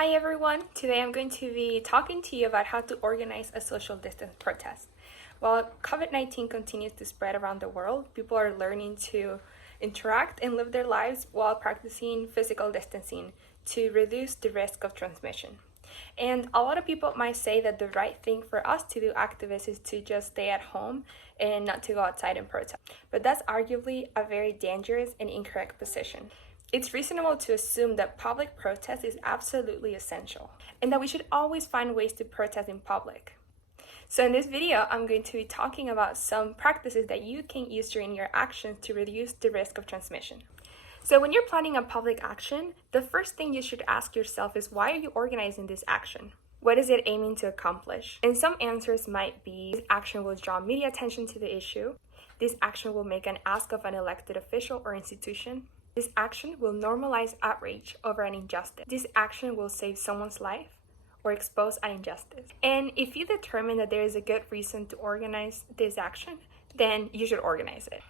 Hi everyone, today I'm going to be talking to you about how to organize a social distance protest. While COVID-19 continues to spread around the world, people are learning to interact and live their lives while practicing physical distancing to reduce the risk of transmission. And a lot of people might say that the right thing for us to do activists is to just stay at home and not to go outside and protest. But that's arguably a very dangerous and incorrect position. It's reasonable to assume that public protest is absolutely essential and that we should always find ways to protest in public. So in this video, I'm going to be talking about some practices that you can use during your actions to reduce the risk of transmission. So when you're planning a public action, the first thing you should ask yourself is, why are you organizing this action? What is it aiming to accomplish? And some answers might be, this action will draw media attention to the issue. This action will make an ask of an elected official or institution. This action will normalize outrage over an injustice. This action will save someone's life or expose an injustice. And if you determine that there is a good reason to organize this action, then you should organize it.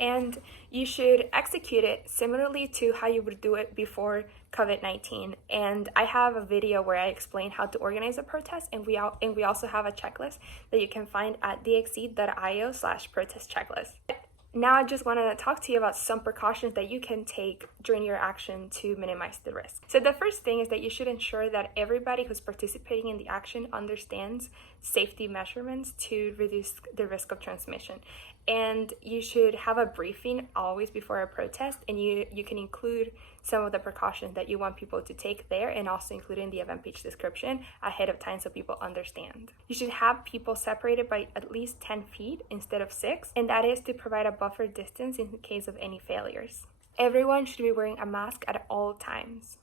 And you should execute it similarly to how you would do it before COVID-19. And I have a video where I explain how to organize a protest, and we also have a checklist that you can find at dxc.io/protest checklist. Now I just want to talk to you about some precautions that you can take during your action to minimize the risk. So the first thing is that you should ensure that everybody who's participating in the action understands safety measurements to reduce the risk of transmission. And you should have a briefing always before a protest, and you can include some of the precautions that you want people to take there, and also include in the event page description ahead of time so people understand. You should have people separated by at least 10 feet instead of 6, and that is to provide a buffer distance in case of any failures. Everyone should be wearing a mask at all times.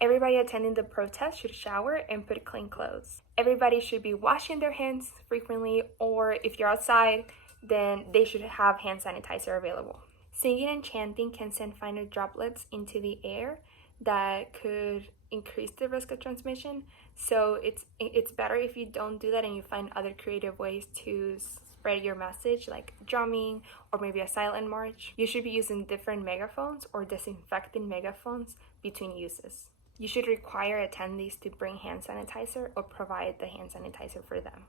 Everybody attending the protest should shower and put clean clothes. Everybody should be washing their hands frequently, or if you're outside, then they should have hand sanitizer available. Singing and chanting can send finer droplets into the air that could increase the risk of transmission. So it's better if you don't do that and you find other creative ways to spread your message, like drumming or maybe a silent march. You should be using different megaphones or disinfecting megaphones between uses. You should require attendees to bring hand sanitizer or provide the hand sanitizer for them.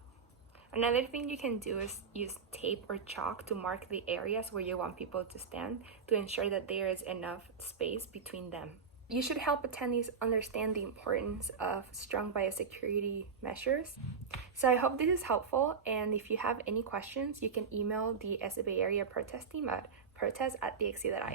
Another thing you can do is use tape or chalk to mark the areas where you want people to stand to ensure that there is enough space between them. You should help attendees understand the importance of strong biosecurity measures. So I hope this is helpful, and if you have any questions, you can email the SA Bay Area protest team at protest@dxc.io.